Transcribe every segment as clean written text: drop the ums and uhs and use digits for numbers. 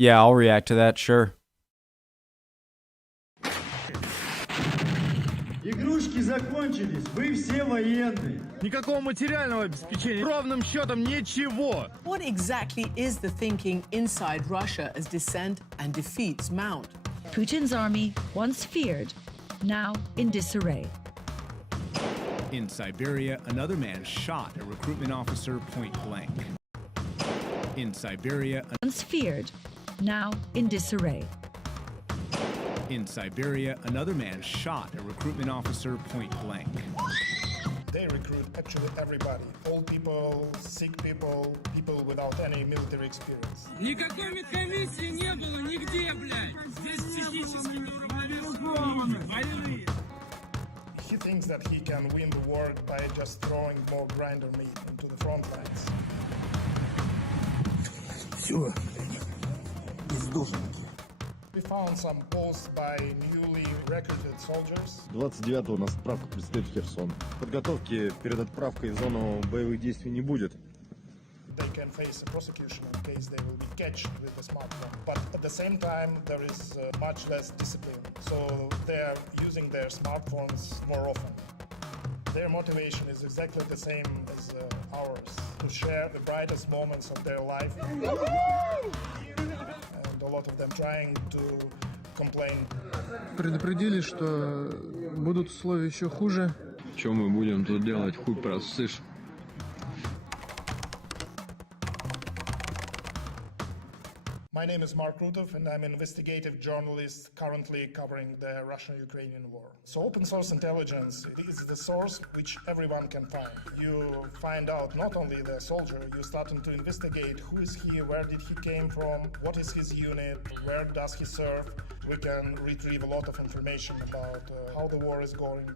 Yeah, I'll react to that, sure. Игрушки закончились, вы все военные. Никакого материального обеспечения, ровным счетом ничего. What exactly is the thinking inside Russia as dissent and defeats mount? Putin's army, once feared, now in disarray. In Siberia, another man shot a recruitment officer point blank. In Siberia, Once feared, now in disarray. in Siberia, another man shot a recruitment officer point blank. They recruit actually everybody. Old people, sick people, people without any military experience. Никакой медкомиссии не было нигде, блядь. Здесь психически больные. He thinks that he can win the war by just throwing more grinder meat into the front lines. We found some posts by newly recruited soldiers. 29-го у нас отправка предстоит в Херсон. Подготовки перед отправкой в зону боевых действий не будет. They can face a prosecution in case they will be catched with a smartphone. But at the same time, there is much less discipline. So they are using their smartphones more often. Their motivation is exactly the same as ours, to share the brightest moments of their life. And a lot of them trying to complain. Предупредили, что будут условия еще хуже. Что мы будем тут делать, хуй просышь. My name is Mark Rutov, and I'm an investigative journalist currently covering the Russian-Ukrainian war. So open source intelligence is the source which everyone can find. You find out not only the soldier, you starting to investigate who is he, where did he came from, what is his unit, where does he serve. We can retrieve a lot of information about how the war is going.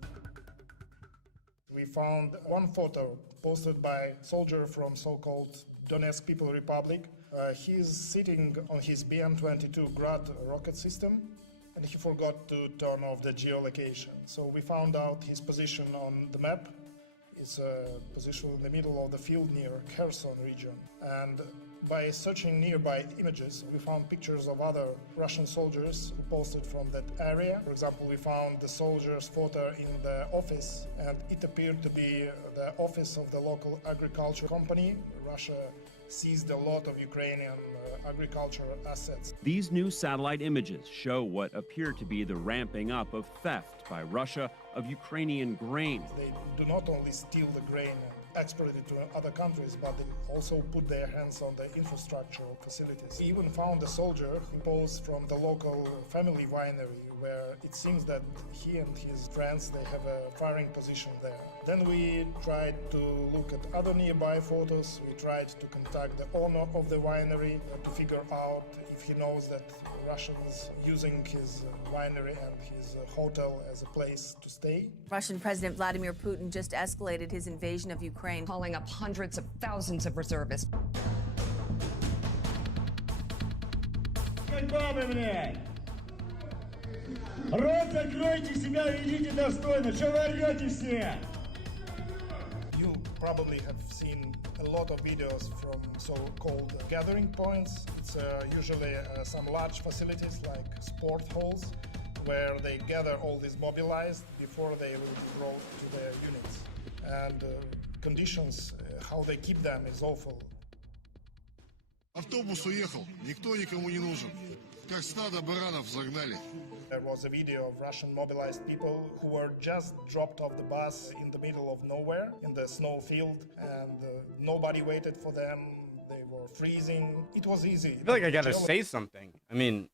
We found one photo posted by a soldier from so-called Donetsk People Republic. He's sitting on his BM-22 Grad rocket system, and he forgot to turn off the geolocation. So we found out his position on the map. It's positioned in the middle of the field near Kherson region. And by searching nearby images, we found pictures of other Russian soldiers who posted from that area. For example, we found the soldier's photo in the office, and it appeared to be the office of the local agriculture company. Russia seized a lot of Ukrainian agricultural assets. These new satellite images show what appear to be the ramping up of theft by Russia of Ukrainian grain. They do not only steal the grain and export it to other countries, but they also put their hands on the infrastructural facilities. We even found a soldier who posed from the local family winery, where it seems that he and his friends, they have a firing position there. Then we tried to look at other nearby photos. We tried to contact the owner of the winery to figure out if he knows that Russians using his winery and his hotel as a place to stay. Russian President Vladimir Putin just escalated his invasion of Ukraine, calling up hundreds of thousands of reservists. Рот закройте, себя ведите достойно. Что вы орете все? You probably have seen a lot of videos from so-called gathering points. It's usually some large facilities like sport halls where they gather all these mobilized before they will be brought to their units. And conditions, how they keep them is awful. Автобус уехал, никто никому не нужен. Как стадо баранов загнали. There was a video of Russian mobilized people who were just dropped off the bus in the middle of nowhere in the snow field, and nobody waited for them. They were freezing. It was easy. I feel like I gotta say something. I mean,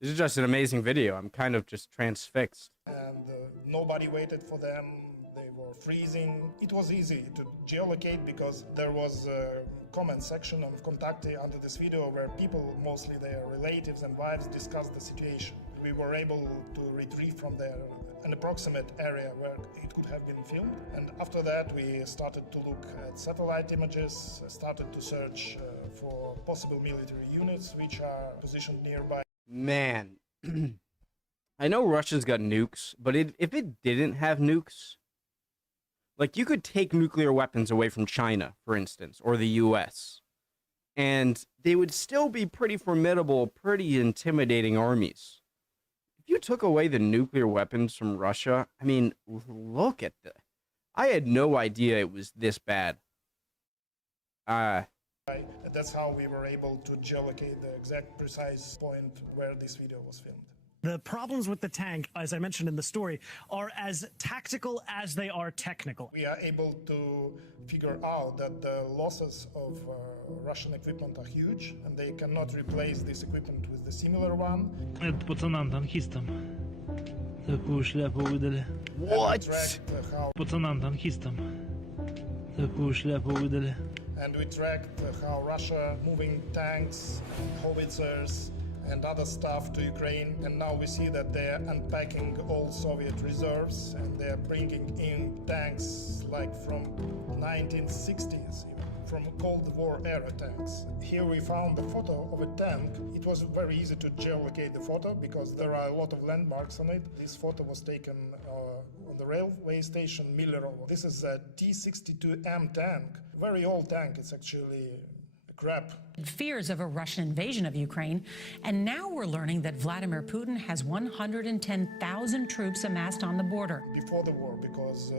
this is just an amazing video. I'm kind of just transfixed. And nobody waited for them. They were freezing. It was easy to geolocate because there was a comment section of Contacte under this video where people, mostly their relatives and wives, discussed the situation. We were able to retrieve from there an approximate area where it could have been filmed. And after that, we started to look at satellite images, started to search for possible military units which are positioned nearby. Man, I know Russia's got nukes, but if it didn't have nukes, like, you could take nuclear weapons away from China, for instance, or the US. and they would still be pretty formidable, pretty intimidating armies. If you took away the nuclear weapons from Russia, I mean, look at the. I had no idea it was this bad. That's how we were able to geolocate the exact precise point where this video was filmed. The problems with the tank, as I mentioned in the story, are as tactical as they are technical. We are able to figure out that the losses of Russian equipment are huge, and they cannot replace this equipment with the similar one. Это пацанам-танкистам такую шляпу выдали. What? Пацанам-танкистам такую шляпу выдали. And we tracked how Russia moving tanks, howitzers, and other stuff to Ukraine, and now we see that they're unpacking old Soviet reserves and they're bringing in tanks like from 1960s, even from Cold War era tanks. Here we found the photo of a tank. It was very easy to geolocate the photo because there are a lot of landmarks on it. This photo was taken on the railway station Millerovo. This is a T-62M tank, very old tank. It's actually crap. Fears of a Russian invasion of Ukraine, and now we're learning that Vladimir Putin has 110,000 troops amassed on the border. Before the war, because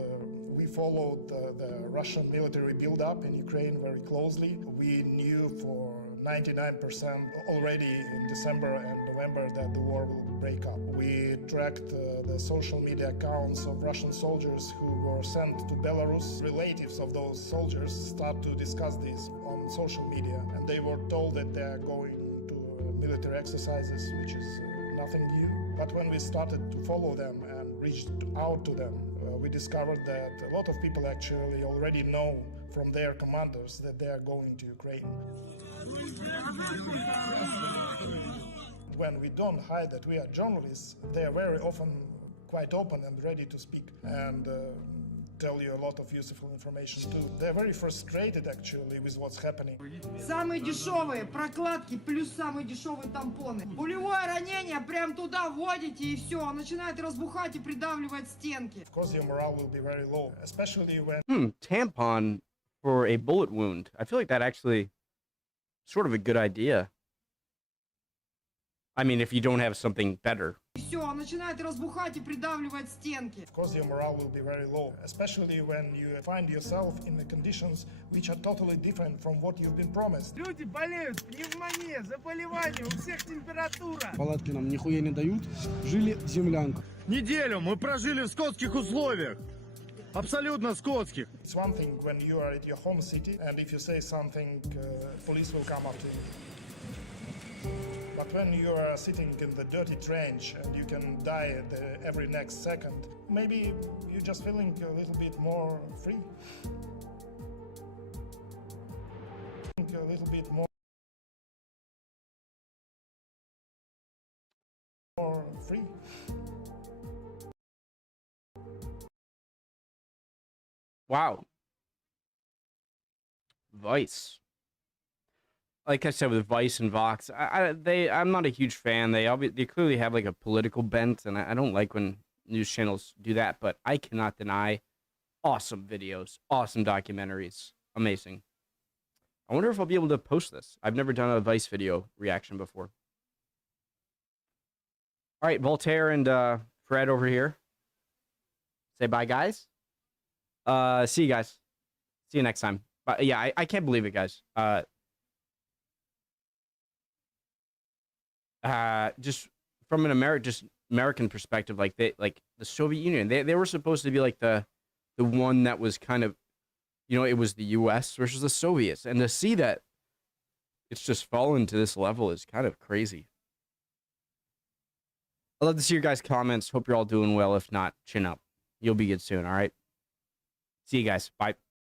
we followed the Russian military buildup in Ukraine very closely. We knew for 99% already in December and November that the war will break up. We tracked the social media accounts of Russian soldiers who were sent to Belarus. Relatives of those soldiers start to discuss this on social media, and they were told that they are going to military exercises, which is nothing new. But when we started to follow them and reached out to them, we discovered that a lot of people actually already know from their commanders that they are going to Ukraine. When we don't hide that we are journalists, they are very often quite open and ready to speak and tell you a lot of useful information too. They're very frustrated actually with what's happening. Самые дешевые прокладки плюс самые дешевые тампоны. Пулевое ранение прям туда вводите и все, он начинает разбухать и придавливать стенки. Of course your morale will be very low, especially when... Tampon for a bullet wound. I feel like that actually sort of a good idea. I mean, if you don't have something better. Все, он начинает разбухать и придавливать стенки. Of course your morale will be very low, especially when you find yourself in the conditions which are totally different from what you've been promised. Люди болеют, пневмония, заболевания, у всех температура. Палатки нам нихуя не дают, жили в землянках. Неделю мы прожили в скотских условиях. Абсолютно скотских. It's one thing when you are at your home city and if you say something, police will come up to you. But when you are sitting in the dirty trench and you can die every next second, maybe you're just feeling a little bit more free. A little bit more free. Wow. Vice. Like I said, with Vice and Vox, I'm not a huge fan. They clearly have like a political bent, and I don't like when news channels do that. But I cannot deny, awesome videos, awesome documentaries, amazing. I wonder if I'll be able to post this. I've never done a Vice video reaction before. All right, Voltaire and Fred over here. Say bye, guys. See you guys. See you next time. But yeah, I can't believe it, guys. Just from an American perspective, like the Soviet Union, they were supposed to be like the one that was kind of, you know, it was the US versus the Soviets, and to see that it's just fallen to this level is kind of crazy. I'd love to see your guys' comments. Hope you're all doing well. If not, chin up. You'll be good soon, all right? See you guys. Bye.